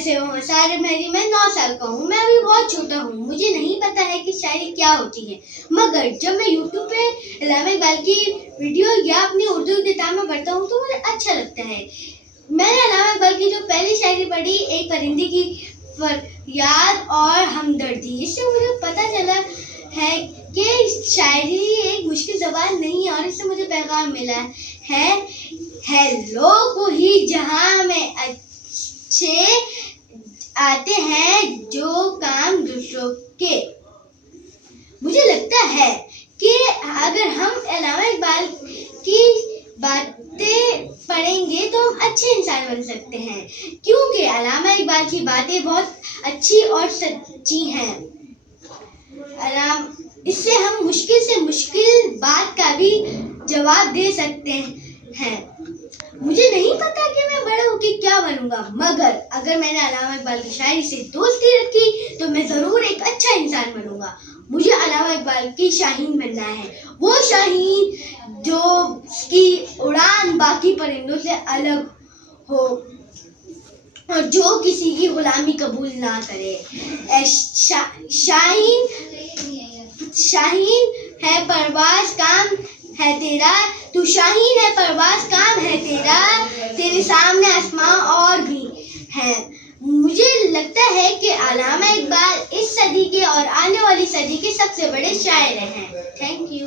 कैसे हो सारे मेरी मैं 9 साल का हूँ। मैं अभी बहुत छोटा हूँ, मुझे नहीं पता है कि शायरी क्या होती है। मगर जब मैं यूट्यूब पे अल्लामा इकबाल की वीडियो या अपनी उर्दू किताब में पढ़ता हूँ तो मुझे अच्छा लगता है। मैंने अल्लामा इकबाल की जो पहली शायरी पढ़ी, एक परिंदे की फरियाद और हमदर्दी, इससे मुझे पता चला है कि शायरी एक मुश्किल ज़बान नहीं है और इससे मुझे पैगाम मिला है लोग ही जहां में अच्छे आते हैं जो काम दूसरों के। मुझे लगता है कि अगर हम अल्लामा इकबाल की बातें पढ़ेंगे तो हम अच्छे इंसान बन सकते हैं, क्योंकि अल्लामा इकबाल की बातें बहुत अच्छी और सच्ची हैं। इससे हम मुश्किल से मुश्किल बात का भी जवाब दे सकते हैं। मुझे नहीं पता कि मैं बड़ा होकर क्या बनूंगा, मगर अगर मैंने अल्लामा इकबाल की शायरी से दोस्ती रखी तो मैं जरूर एक अच्छा इंसान बनूंगा। मुझे अल्लामा इकबाल की शाहीन बनना है, वो शाहीन जो की उड़ान बाकी परिंदों से अलग हो और जो किसी की गुलामी कबूल ना करे। शाहीन है परवाज़ काम है तेरा, तू शाहीन है परवाज़ काम है तेरा, तेरे सामने आसमां और भी है। मुझे लगता है कि अल्लामा इकबाल इस सदी के और आने वाली सदी के सबसे बड़े शायर हैं। Thank you.